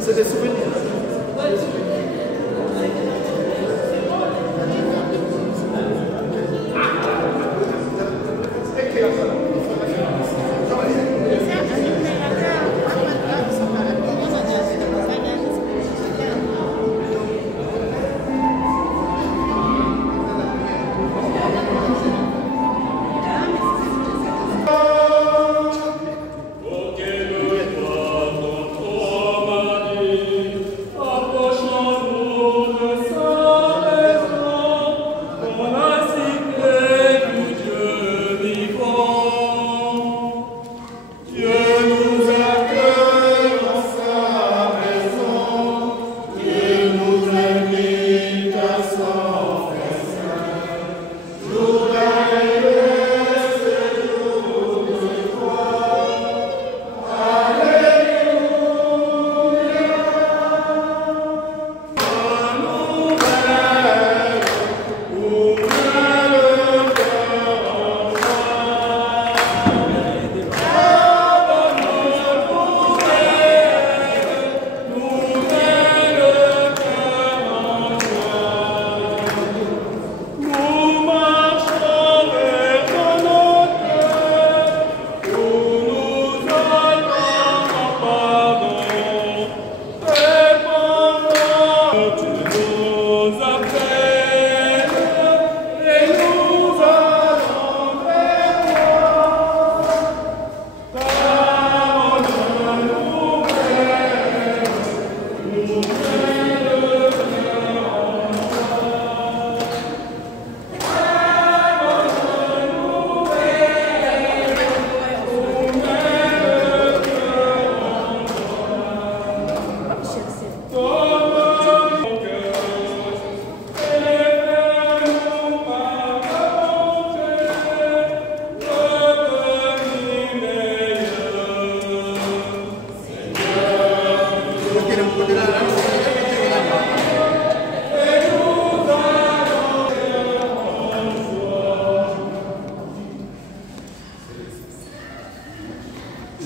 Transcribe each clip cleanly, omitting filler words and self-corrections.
C'est des souvenirs.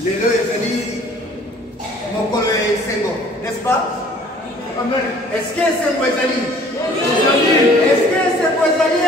Lelo ezali mokolo ya esengo, n'est-ce pas? Amen. Est-ce que esengo ezali? Est-ce que esengo ezali?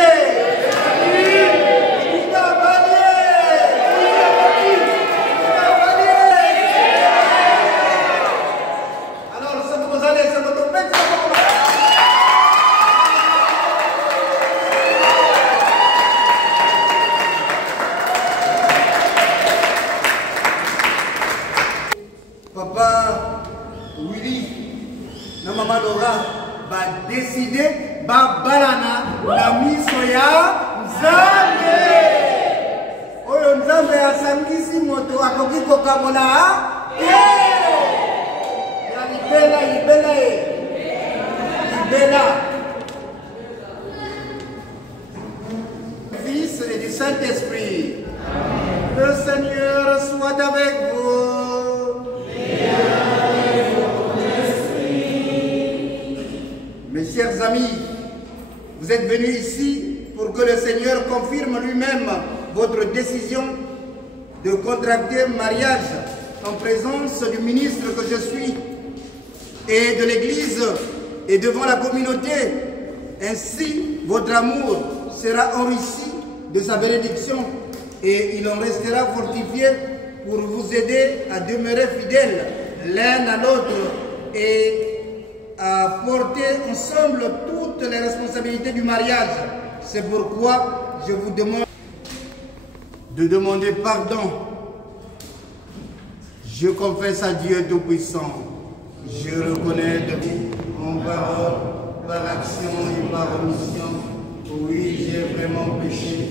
Papa Willy na Maman Laura va décider ba balana na miso ya Nzambe. Oyo Nzambe asangisi moto akoki kokamola ya libela. Fils et du Saint-Esprit. Le Seigneur soit avec vous. Mes chers amis, vous êtes venus ici pour que le Seigneur confirme lui-même votre décision de contracter mariage en présence du ministre que je suis et de l'Église et devant la communauté. Ainsi, votre amour sera enrichi de sa bénédiction et il en restera fortifié pour vous aider à demeurer fidèles l'un à l'autre et à porter ensemble toutes les responsabilités du mariage. C'est pourquoi je vous demande de demander pardon. Je confesse à Dieu Tout-Puissant. Je reconnais de vous, en parole, par action et par omission. Oui, j'ai vraiment péché.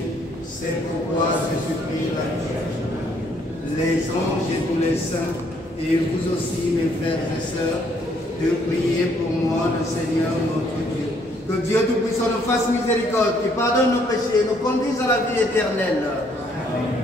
C'est pourquoi je supplie la Vierge, les anges et tous les saints, et vous aussi, mes frères et sœurs, de prier pour moi, le Seigneur notre Dieu. Que Dieu Tout-Puissant nous fasse miséricorde, qui pardonne nos péchés et nous conduise à la vie éternelle. Amen.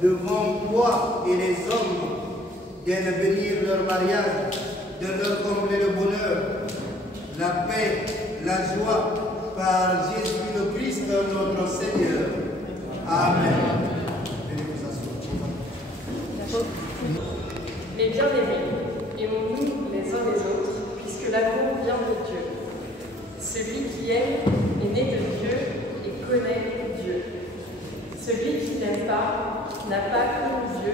Devant toi et les hommes, de bénir leur mariage, de leur combler le bonheur, la paix, la joie, par Jésus le Christ, notre Seigneur. Amen. Mes bien-aimés, aimons-nous les uns les autres, puisque l'amour vient de Dieu. Celui qui aime est né de Dieu et connaît Dieu. Celui qui n'aime pas n'a pas connu Dieu,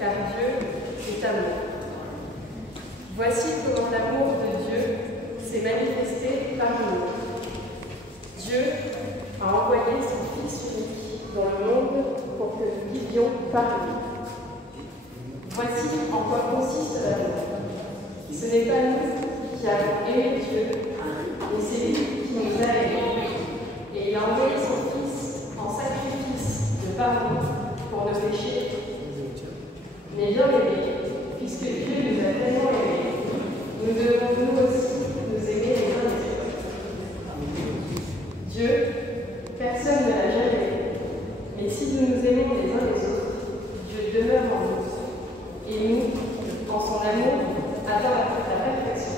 car Dieu est amour. Voici comment l'amour de Dieu s'est manifesté parmi nous. Dieu a envoyé son Fils unique dans le monde pour que nous vivions par lui. Voici en quoi consiste l'amour. Ce n'est pas nous qui avons aimé Dieu, mais c'est lui qui nous a aimés. Et il a envoyé son Fils en sacrifice de pardon pour nos péchés. Mais bien aimés, puisque Dieu nous a tellement aimés, nous devons nous aussi nous aimer les uns les autres. Dieu, personne ne l'a jamais aimé, mais si nous nous aimons les uns les autres, Dieu demeure en nous, et nous, en son amour, attend la perfection.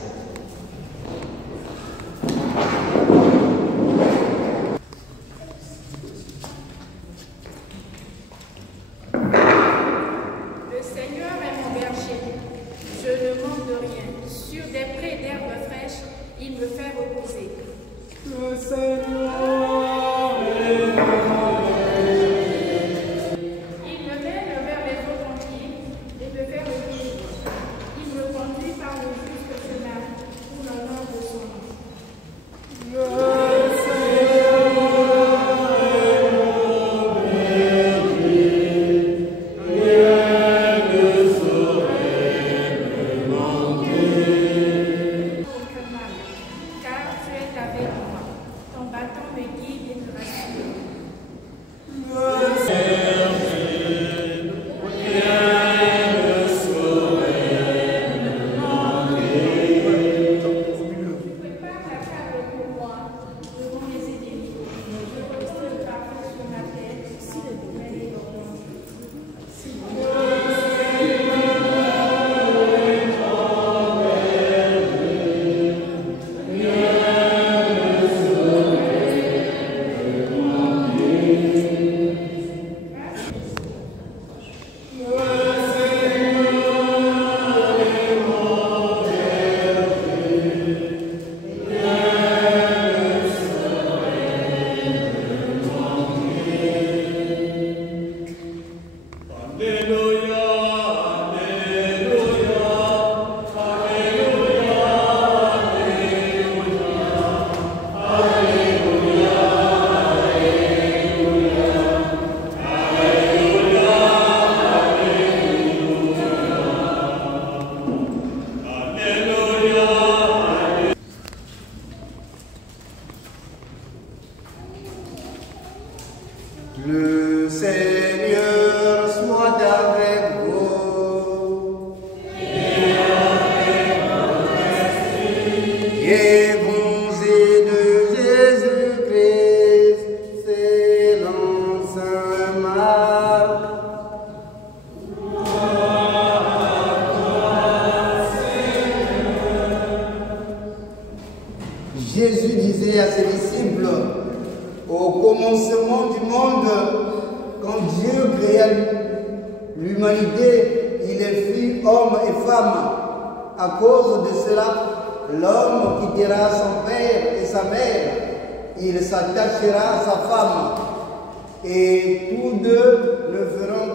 Évangile de Jésus-Christ, selon saint Marc. Jésus disait à ses disciples, au commencement du monde, quand Dieu créa l'humanité, il les fit hommes et femmes. À cause de cela, l'homme quittera son père et sa mère, il s'attachera à sa femme, et tous deux ne feront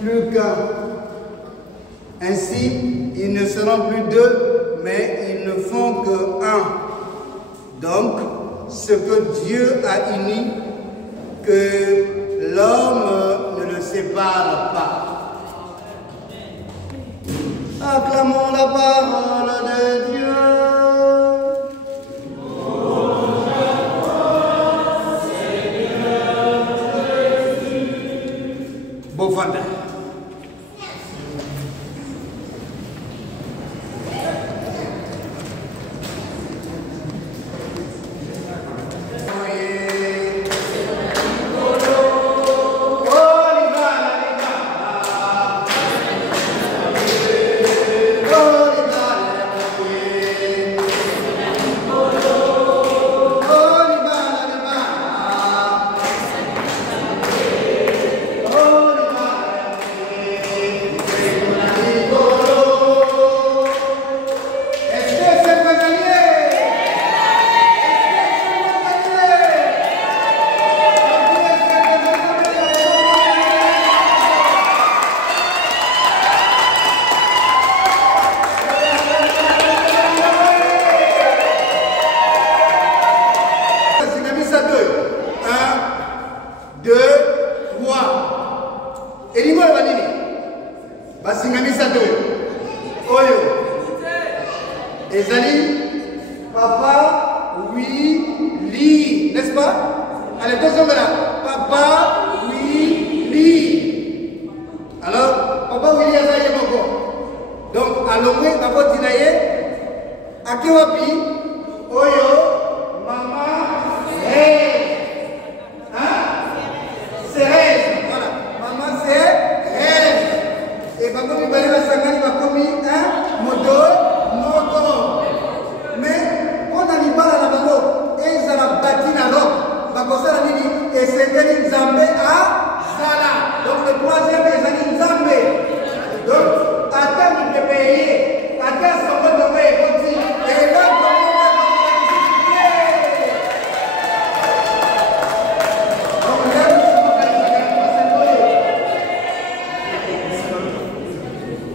plus qu'un. Ainsi, ils ne seront plus deux, mais ils ne font qu'un. Donc, ce que Dieu a uni, que l'homme ne le sépare pas. Acclamons la parole de Dieu. Bon fanda.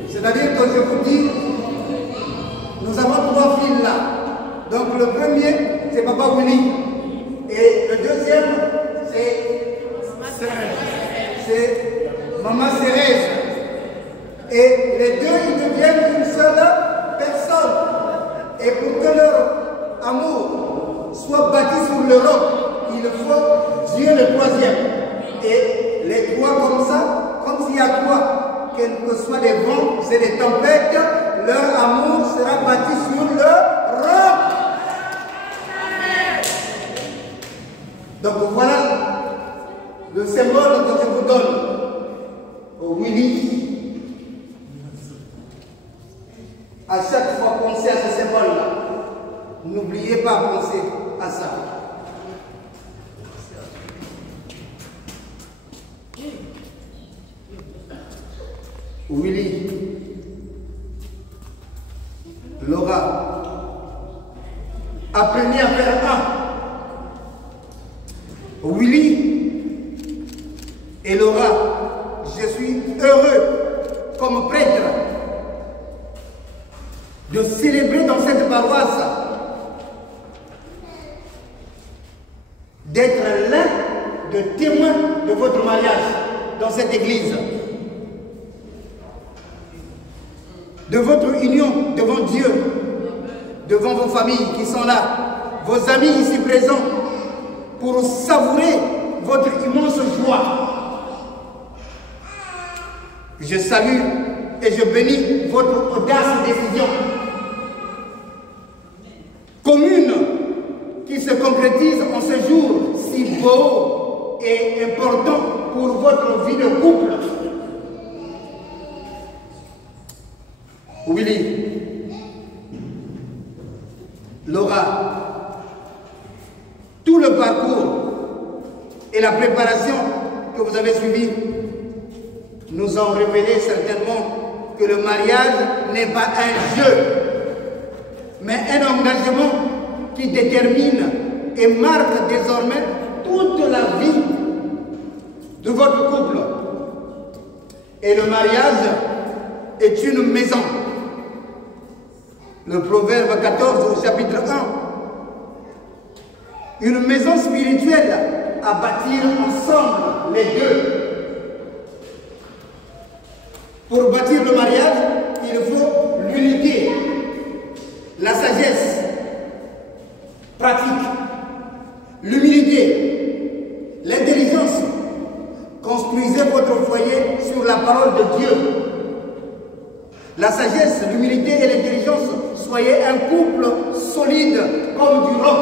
C'est-à-dire que je vous dis, nous avons trois filles là. Donc le premier, c'est Papa Willy. Et le deuxième, c'est Maman Thérèse. Et les deux, ils deviennent une seule personne. Et pour que leur amour soit bâti sur le roc, il faut Dieu le troisième. Et les trois comme ça, comme s'il y a trois, quels que soient les vents et les tempêtes, leur amour sera bâti sur le roc. Donc voilà le symbole que je vous donne. Au Willy, à chaque fois pensez à ce symbole-là. N'oubliez pas de penser à ça. Willy, Laura, apprenez à faire un. Willy et Laura, je suis heureux comme prêtre de célébrer dans cette paroisse, d'être l'un des témoins de votre mariage dans cette église, de votre union devant Dieu, devant vos familles qui sont là, vos amis ici présents, pour savourer votre immense joie. Je salue et je bénis votre audace décision. vie de couple. Willy, Laura, tout le parcours et la préparation que vous avez suivi nous ont révélé certainement que le mariage n'est pas un jeu, mais un engagement qui détermine et marque désormais toute la vie de votre couple. Et le mariage est une maison. Le Proverbe 14 au chapitre 1. Une maison spirituelle à bâtir ensemble les deux. Pour bâtir le mariage, il faut l'unité, la sagesse pratique, l'humilité, l'intelligence. Construisez votre foyer sur la parole de Dieu. La sagesse, l'humilité et l'intelligence, soyez un couple solide comme du roc.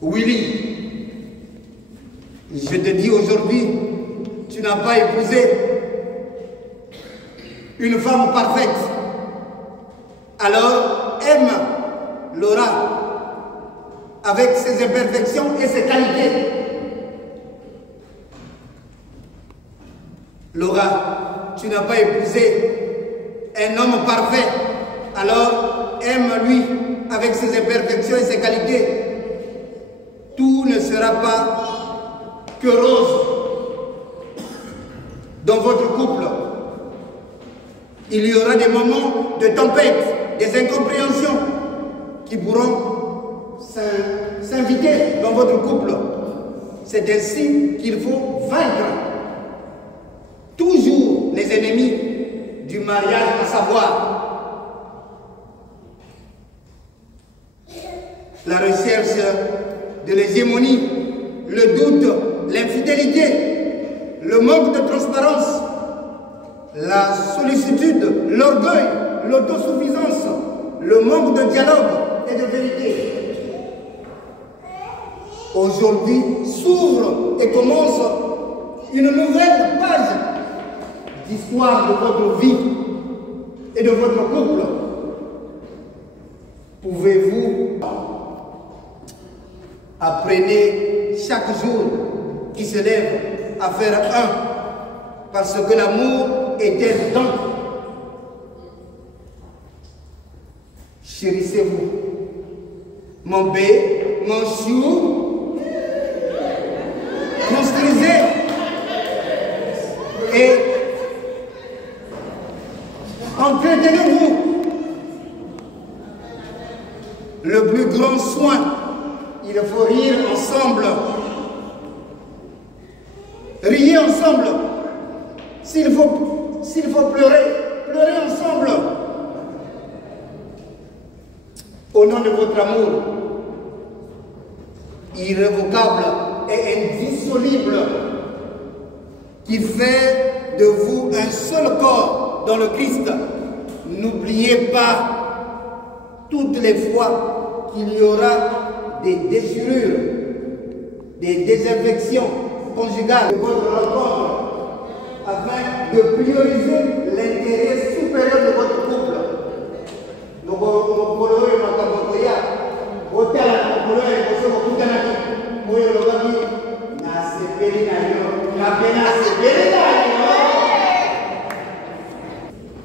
Willy, je te dis aujourd'hui, tu n'as pas épousé une femme parfaite. Alors, aime Laura avec ses imperfections et ses qualités. Laura, tu n'as pas épousé un homme parfait. Alors, aime-lui avec ses imperfections et ses qualités. Tout ne sera pas que rose dans votre couple. Il y aura des moments de tempête, des incompréhensions qui pourront s'inviter dans votre couple. C'est ainsi qu'il faut vaincre toujours les ennemis du mariage, à savoir la recherche de l'hégémonie, le doute, l'infidélité, le manque de transparence, la sollicitude, l'orgueil, l'autosuffisance, le manque de dialogue et de vérité. Aujourd'hui s'ouvre et commence une nouvelle page d'histoire de votre vie et de votre couple. Pouvez-vous apprenez chaque jour qui se lève à faire un, parce que l'amour est un don. Chérissez-vous. Mon bé, mon chou, construisez et entretenez-vous. Le plus grand soin, il faut rire ensemble. Riez ensemble. S'il faut pleurer, pleurez ensemble. Au nom de votre amour, irrévocable et indissoluble, qui fait de vous un seul corps dans le Christ, n'oubliez pas toutes les fois qu'il y aura des déchirures, des désinfections conjugales de votre rencontre, afin de prioriser l'intérêt supérieur de votre couple.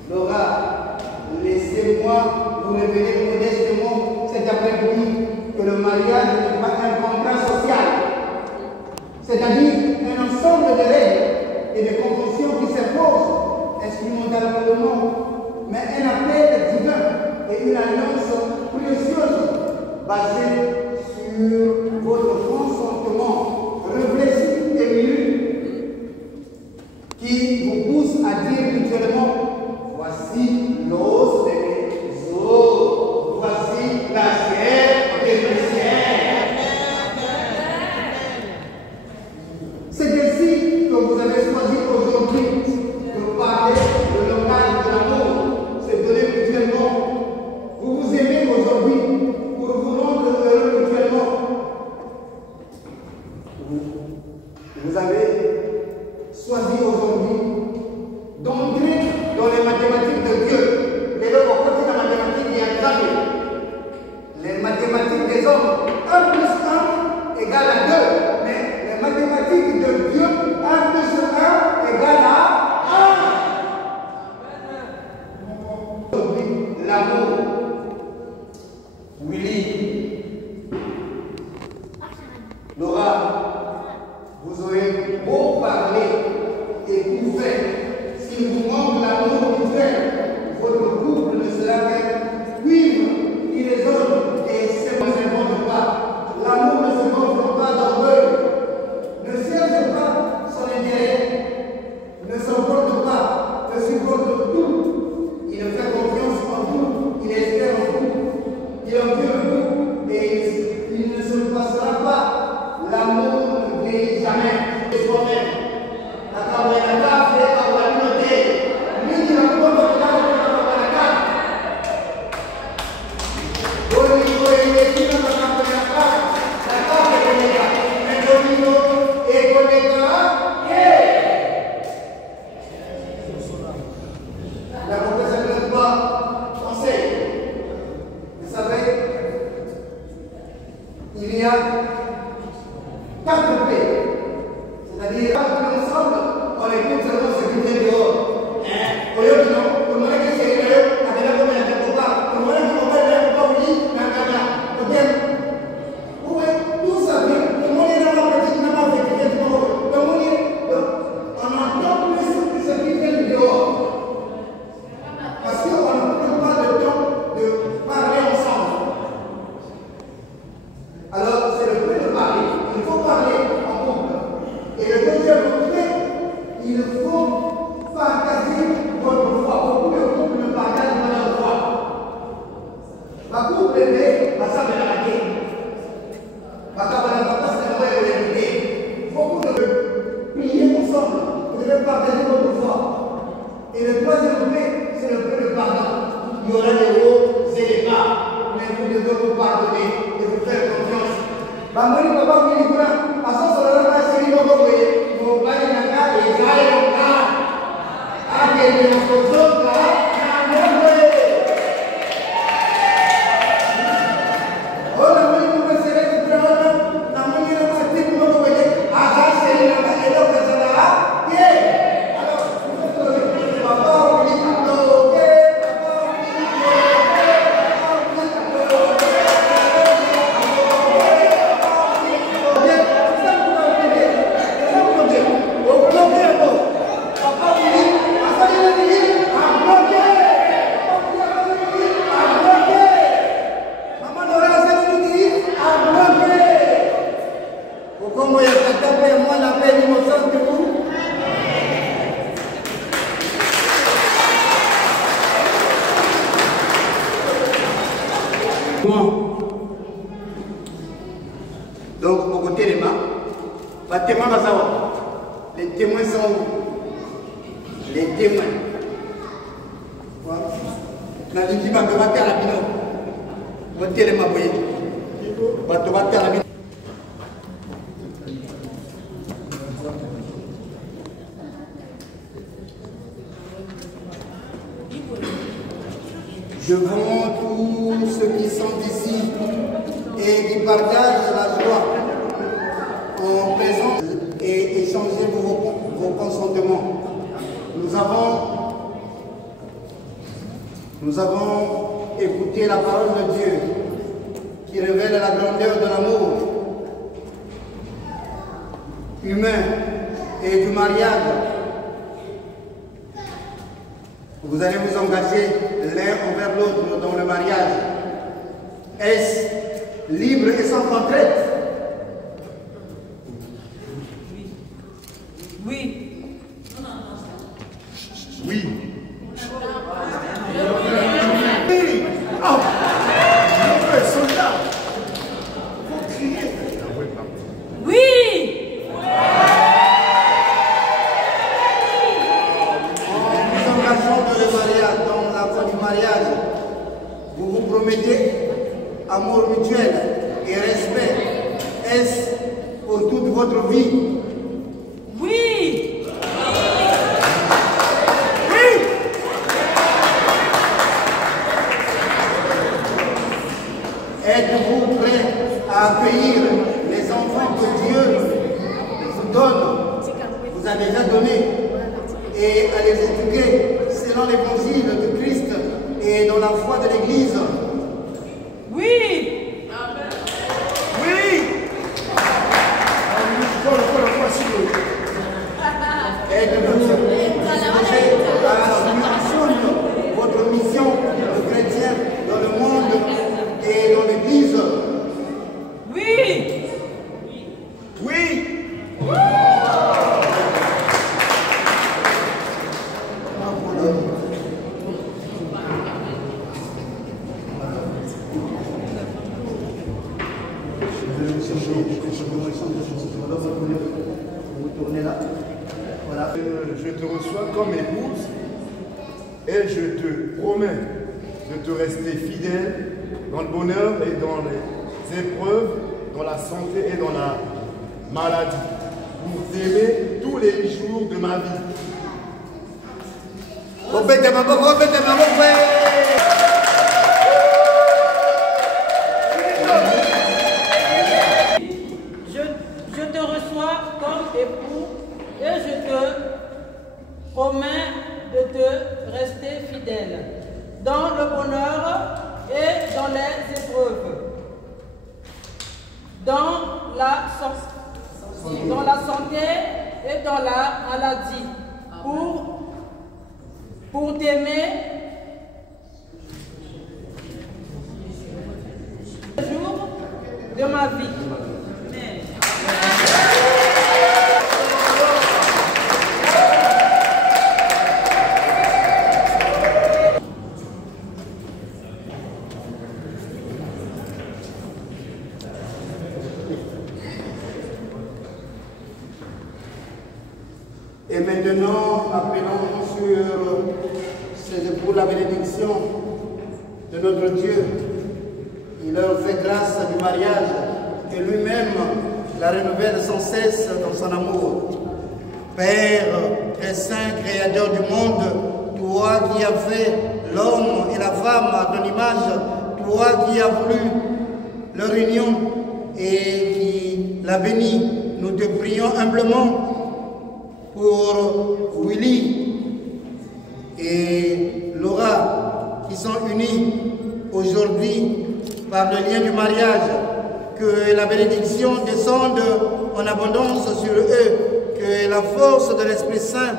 Laura, laissez-moi vous révéler modestement cet après-midi que le mariage n'est pas un contrat social, c'est-à-dire un ensemble de règles et de conventions qui s'imposent instrumentalement, mais un appel divin et une alliance précieuse basée sur votre consentement réfléchi et minute qui vous pousse à dire mutuellement: voici l'os de mes os, voici la chair de mes chairs. C'est ainsi que vous avez choisi aujourd'hui de parler le langage de l'amour, se donner mutuellement. Vous vous aimez aujourd'hui pour vous rendre heureux l'amour. Willy, Laura, vous aurez beau parler et tout faire. S'il vous manque l'amour mutuel, votre couple ne sera qu'un cuivre qui résonne et ne se montre pas. L'amour ne se montre pas d'orgueil, ne cherche pas son intérêt, ne s'emporte pas, ne supporte tout. Il ne fait confiance en tout, il espère en tout, il endure tout et il ne se passera pas. L'amour ne vieillit jamais de soi-même. Il y a 4 paix, c'est-à-dire ensemble, on écoute seulement ce qui vient dehors. Au lieu de non, pour moi, que c'est là, avec la première quelque part, pour moi, que on va là, pour pas oublier, tout ça vient, tout le monde est dans la petite, dans la petite, tout le monde est, on entend plus ce qui vient dehors. Parce qu'on ne prend pas le temps de parler ensemble. Alors, c'est le fait de parler. Il faut parler en couple. Et le deuxième point, il faut partager votre foi. Beaucoup de couples ne partagent pas leur foi. Ma couple est né, ma sœur est raquée. Ma camarade de passe est envoyée au l'invité. Beaucoup de prier ensemble. Vous devez partager votre foi. Et le troisième point, c'est le fait de pardon. Il y aura des hauts et des bas. Mais vous devez vous pardonner et vous faire confiance. Bangoni papa kulikula asasa la na siri ngogo ye mo bali na ka e zai ka ake ni mkozoka na ngogo ye ona mwini kumesere kutraona na mwini na msatibu ngogo ye asasa ni na ka elo ka sala ye alors papa kulikula ke donc, au côté des mains, les témoins sont où? Les témoins. La ligne va te battre à la bino. Au côté des mains, vous voyez. Va te battre à la bino. Devant tous ceux qui sont ici et qui partagent la joie en présence et échanger vos consentements. Nous avons écouté la parole de Dieu qui révèle la grandeur de l'amour humain et du mariage. Vous allez vous engager l'un envers l'autre dans le mariage. Est-ce libre et sans contrainte? Oui. Oui. Oui. Ah. Soldat. Faut crier. Oui. En vous engageant dans la voie du mariage, vous vous promettez amour mutuel et respect. Est-ce pour toute votre vie? Oui. Êtes-vous prêt à accueillir les enfants que Dieu vous donne, vous a déjà donné, et à les éduquer selon l'évangile de Christ et dans la foi de l'Église. Oui. Oui. Êtes-vous disposé à suivre votre mission de chrétien dans le monde et dans l'Église? Oui. Oui. Je te reçois comme épouse et je te promets de te rester fidèle dans le bonheur et dans les épreuves, dans la santé et dans la maladie, pour t'aimer tous les jours de ma vie. Je te reçois comme époux et je te promets de te rester fidèle dans le bonheur et dans les épreuves, dans la santé et dans la maladie, pour t'aimer tous les jours de ma vie. Amen. Et maintenant, appelons pour la bénédiction de notre Dieu. Il leur fait grâce du mariage et lui-même la renouvelle sans cesse dans son amour. Père très saint, créateur du monde, toi qui as fait l'homme et la femme à ton image, toi qui as voulu leur union et qui l'as béni, nous te prions humblement pour Willy et Laura qui sont unis aujourd'hui par le lien du mariage. Que la bénédiction descende en abondance sur eux, que la force de l'Esprit Saint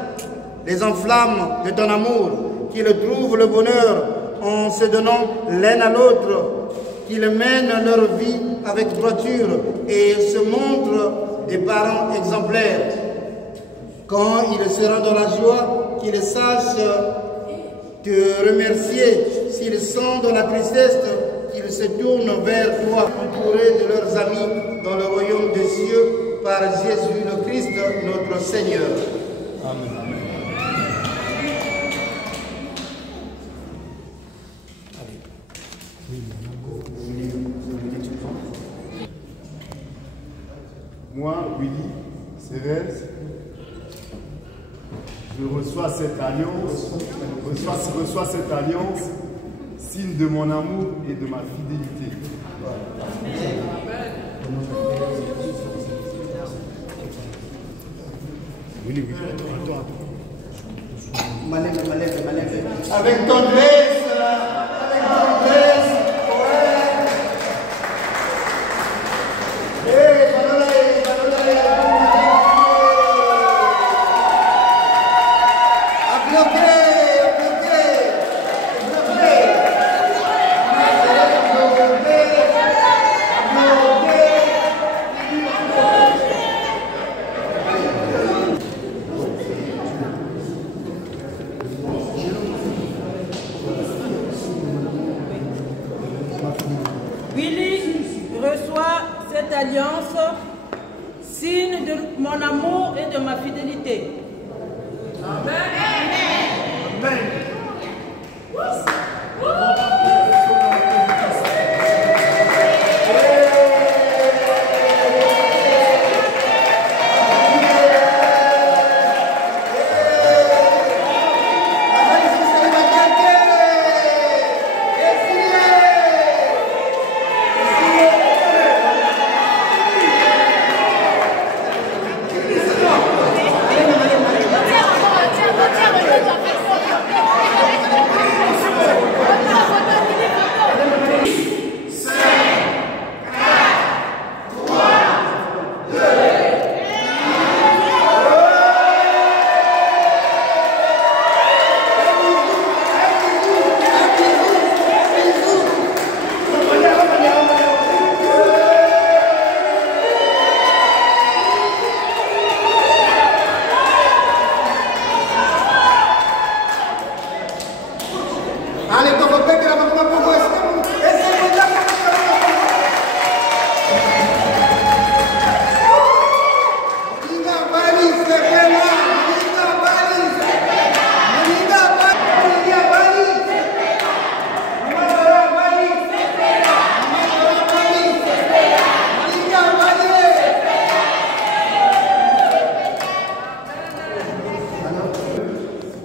les enflamme de ton amour, qu'ils trouvent le bonheur en se donnant l'un à l'autre, qu'ils mènent leur vie avec droiture et se montrent des parents exemplaires. Quand ils seront dans la joie, qu'ils sachent te remercier. S'ils sont dans la tristesse, qu'ils se tournent vers toi, entourés de leurs amis dans le royaume des cieux, par Jésus le Christ, notre Seigneur. Amen. Moi, Willy, Cérès, je reçois cette alliance, signe de mon amour et de ma fidélité. Willy, avec tendresse, Willy reçoit cette alliance, signe de mon amour et de ma fidélité. Amen. Amen. Tiens, Allez, donc, on peut que la maman Bongo,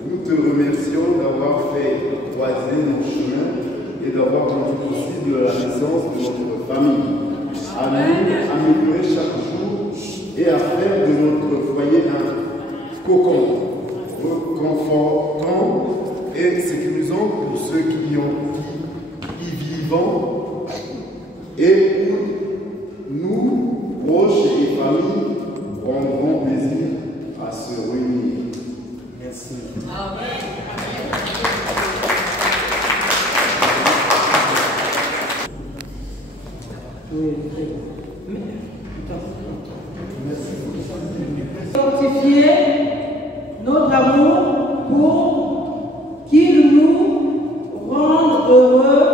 nous te remercions d'avoir fait croiser nos chemins et d'avoir rendu possible la naissance de notre famille. À nous améliorer chaque jour et à faire de notre foyer un cocon reconfortant et sécurisant pour ceux qui y vivent et nous, proches et familles, prendrons plaisir à se réunir. Merci. Amen. Fortifier notre amour pour qu'il nous rende heureux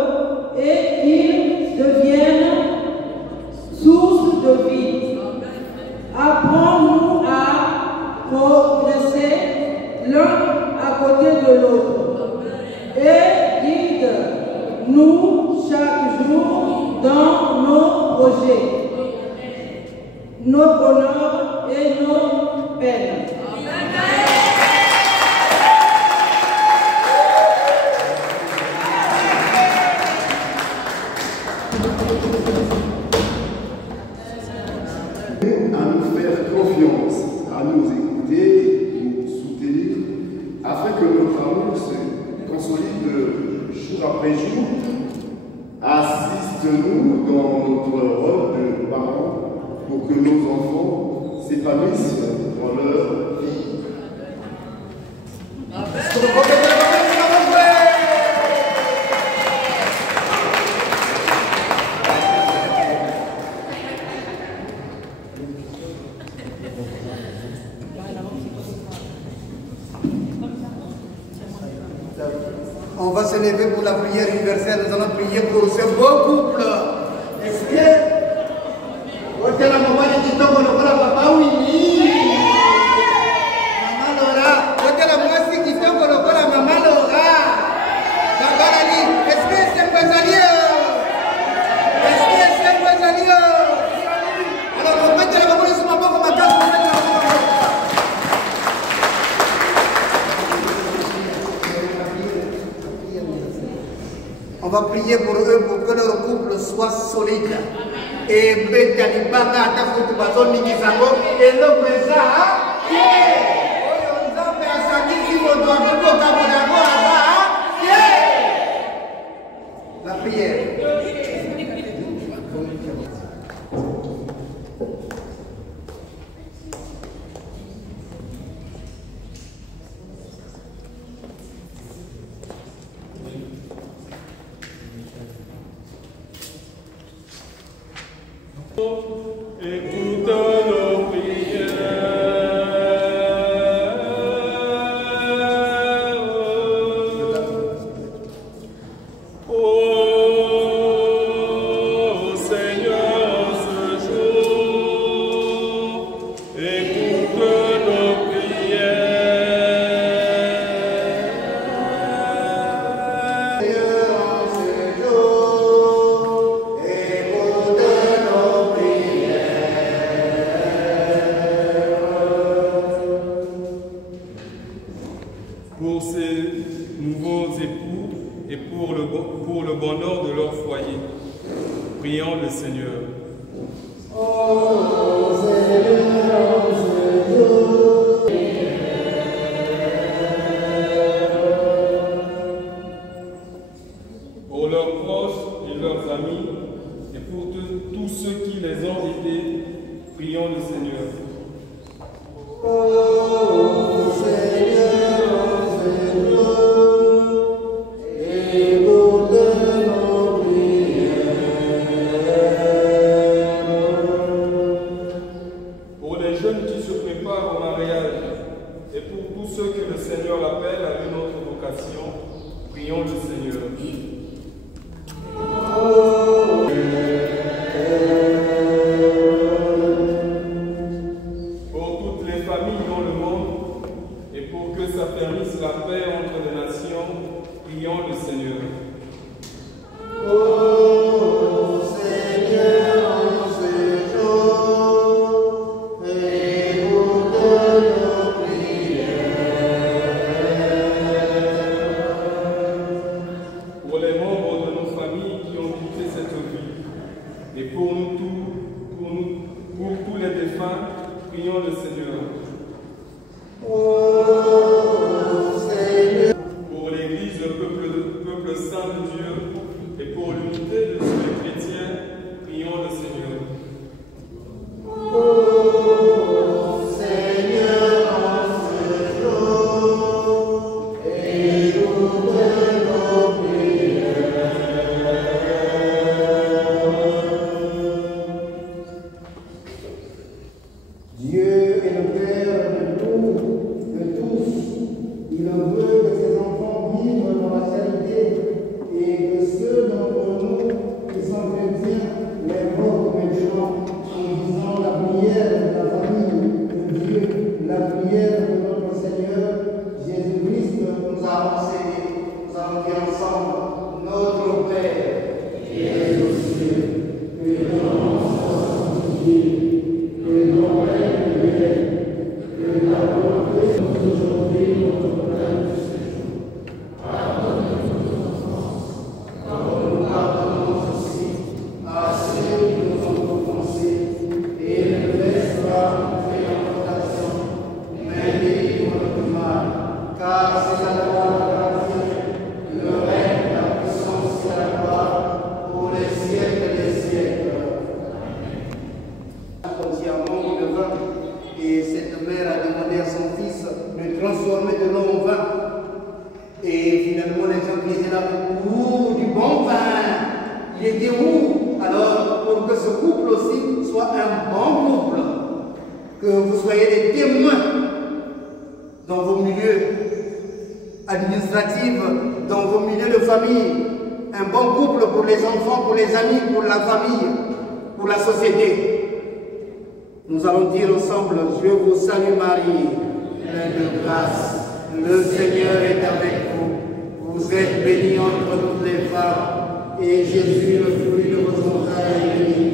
et qu'il devienne source de vie. Apprends-nous à progresser l'un à côté de l'autre et guide-nous chaque jour dans nos projets, nos bonheurs et nos peines. À nous faire confiance, à nous écouter, nous soutenir, afin que notre amour se consolide jour après jour. Assiste-nous dans notre rôle de parents pour que nos enfants s'épanouissent dans leur vie. On va se lever pour la prière universelle. Nous allons prier pour ce beau couple. Est-ce que vous la maman de Kitoko le papa Winnie? Maman Laura. Vous la maman de Kitoko le maman Laura. Est-ce que c'est un Bazalio? Est-ce que c'est un Bazalio? Alors, on va mettre la maman de son maman comme un casse. On va prier pour eux pour que leur couple soit solide. Et Betani Banga Tafutu Bazon Nikizango et le présent. La prière. Écoute nos prières. Oh Seigneur, ce jour, écoute nos pour ces nouveaux époux et pour le bonheur de leur foyer. Prions le Seigneur. Pour leurs proches et leurs amis et pour tous ceux qui les ont aidés, prions le Seigneur. Pour les jeunes qui se préparent au mariage et pour tous ceux que le Seigneur appelle à une autre vocation, prions le Seigneur. Prions le Seigneur. Ô Seigneur, en ce jour, écoute nos prières. Pour les membres de nos familles qui ont quitté cette vie, et pour nous pour tous les défunts, prions le Seigneur. Ô Seigneur, Pour l'Église, peuple saint de Dieu, et pour l'unité de tous les chrétiens, prions le Seigneur. ô Seigneur, en ce jour, écoute nos prières. Dieu est le Père de tous. Il veut que ses enfants vivent dans la charité et que ceux d'entre nous qui sont chrétiens l'évoquent maintenant en disant la prière de la famille de Dieu, la prière de notre Seigneur Jésus-Christ nous a enseigné. Nous allons dire ensemble, notre Père qui es aux cieux, que ton nom soit sanctifié, que ton règne vienne, que ta volonté soit aujourd'hui notre pain de ce jour. Pardonne-nous nos offenses, comme nous pardonnons aussi à ceux qui nous ont offensés, et ne laisse pas entrer en tentation, mais délivre-nous du mal, car c'est la gloire, la vie, le règne, la puissance et la gloire pour les siècles des siècles. Consciemment le vin, et cette mère a demandé à son fils de transformer de l'eau en vin. Et finalement, les gens qui étaient là, ouh, du bon vin, il était où? Alors, pour que ce couple aussi soit un bon couple, que vous soyez des témoins dans vos milieux administratifs, dans vos milieux de famille, un bon couple pour les enfants, pour les amis, pour la famille, pour la société. Nous allons dire ensemble, je vous salue Marie, pleine de grâce, le Seigneur est avec vous. Vous êtes bénie entre toutes les femmes, et Jésus, le fruit de vos entrailles, est béni.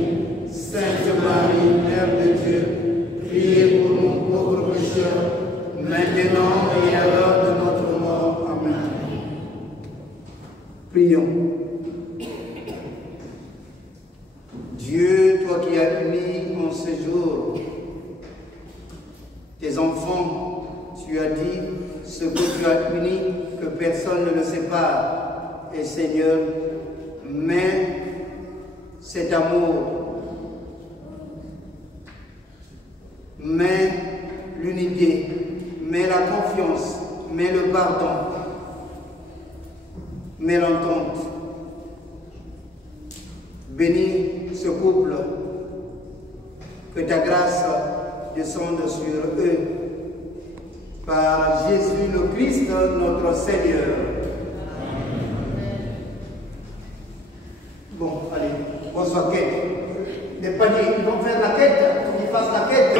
Sainte Marie, Mère de Dieu, priez pour nous pauvres pécheurs, maintenant et à l'heure de notre mort. Amen. Prions. Dieu, toi qui as uni en ce jour tes enfants, tu as dit ce que tu as uni, que personne ne le sépare. Et Seigneur, mets cet amour, mets l'unité, mets la confiance, mets le pardon, mets l'entente. Bénis ce couple, que ta grâce descende sur eux, par Jésus le Christ, notre Seigneur. Bon, allez, bonsoir quête. Les paniers, ils vont faire la quête, ils fassent la quête.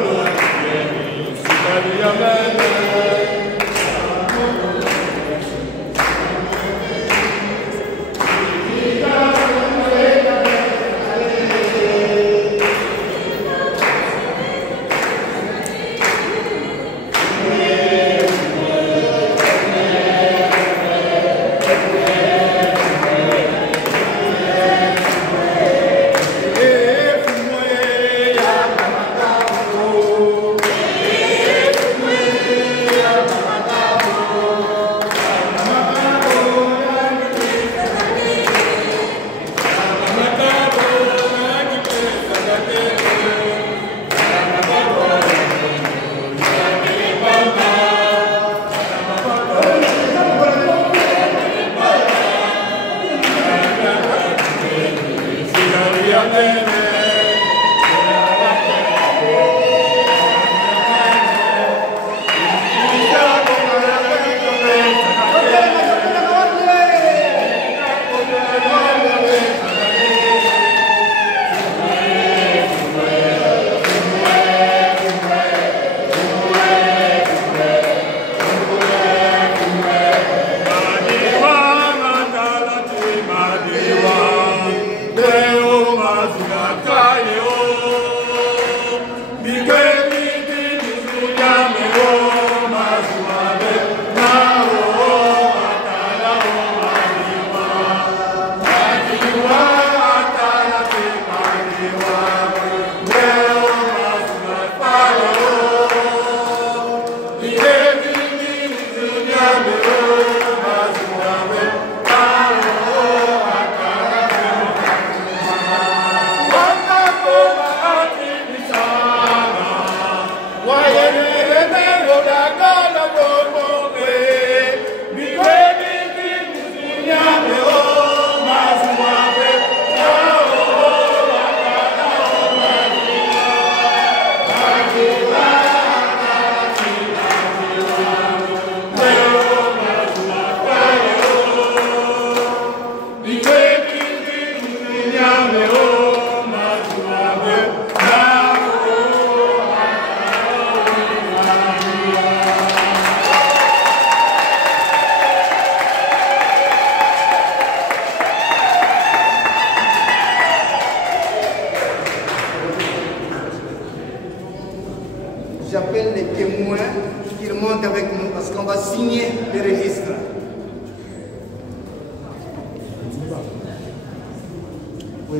Oui.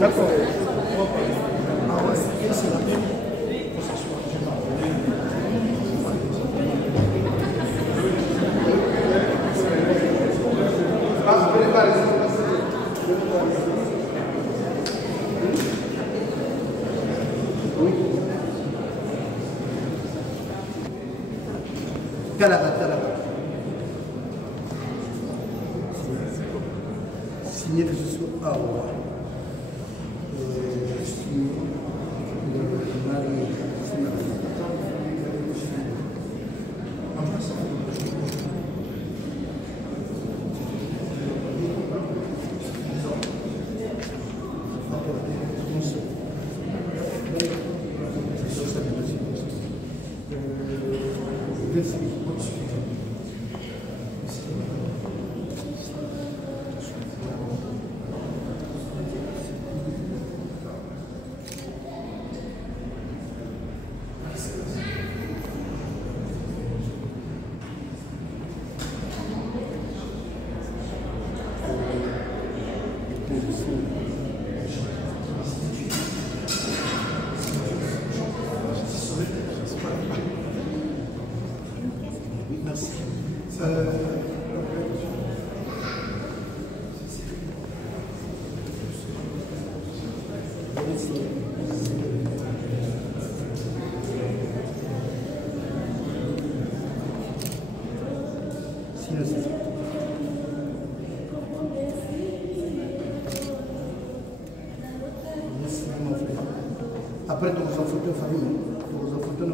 D'accord. Ah ouais, c'est la même. Signé que ce soit à roi. Merci. Après, tu vous en photo famille. Tu vous en photo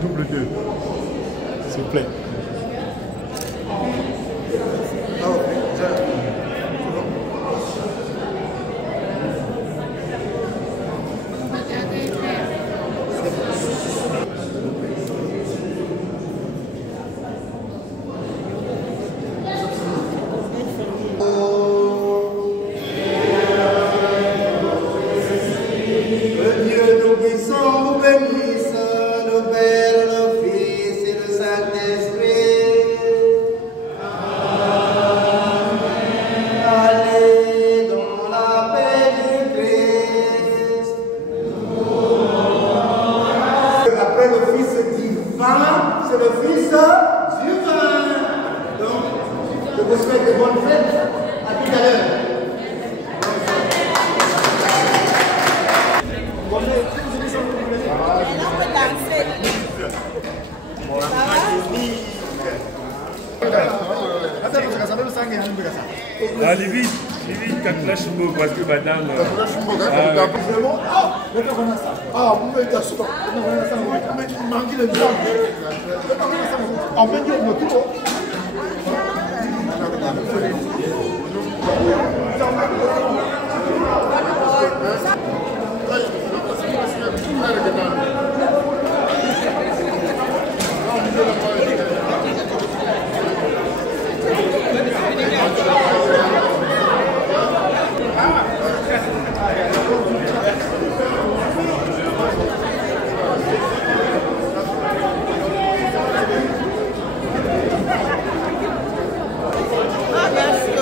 Double 2, s'il vous plaît. Ah, ok. Que Dieu nous puissant vous bénisse, le Père, le Fils et le Saint-Esprit. Allez dans la paix du Christ. Après le Fils divin, c'est le Fils divin. Donc, je vous souhaite de bonnes fêtes. À tout à l'heure. Ah, Lévi, quand la chimbo, parce que madame. Ah, merci.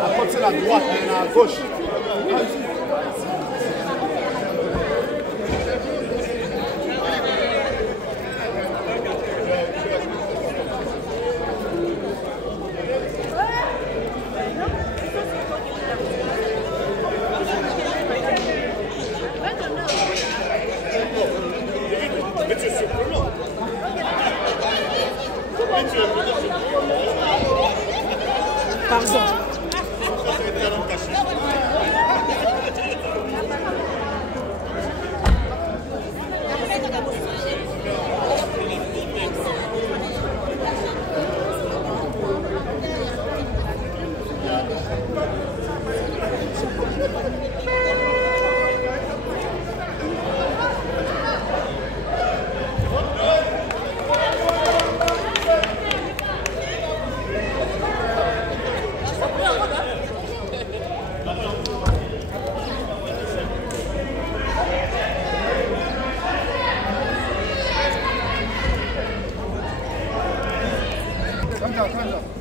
La porte c'est la droite, la gauche.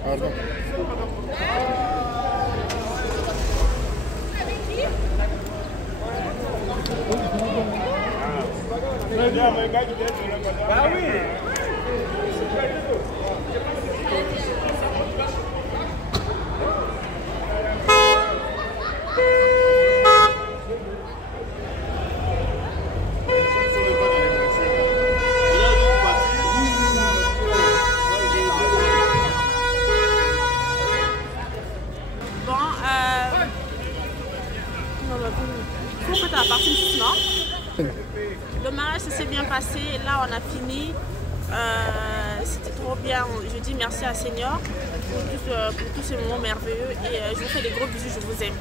Pardon. Ah oui. À partir de maintenant, le mariage s'est bien passé. Là, on a fini. C'était trop bien. Je dis merci à Seigneur pour tous ces moments merveilleux et je vous fais des gros bisous. Je vous aime.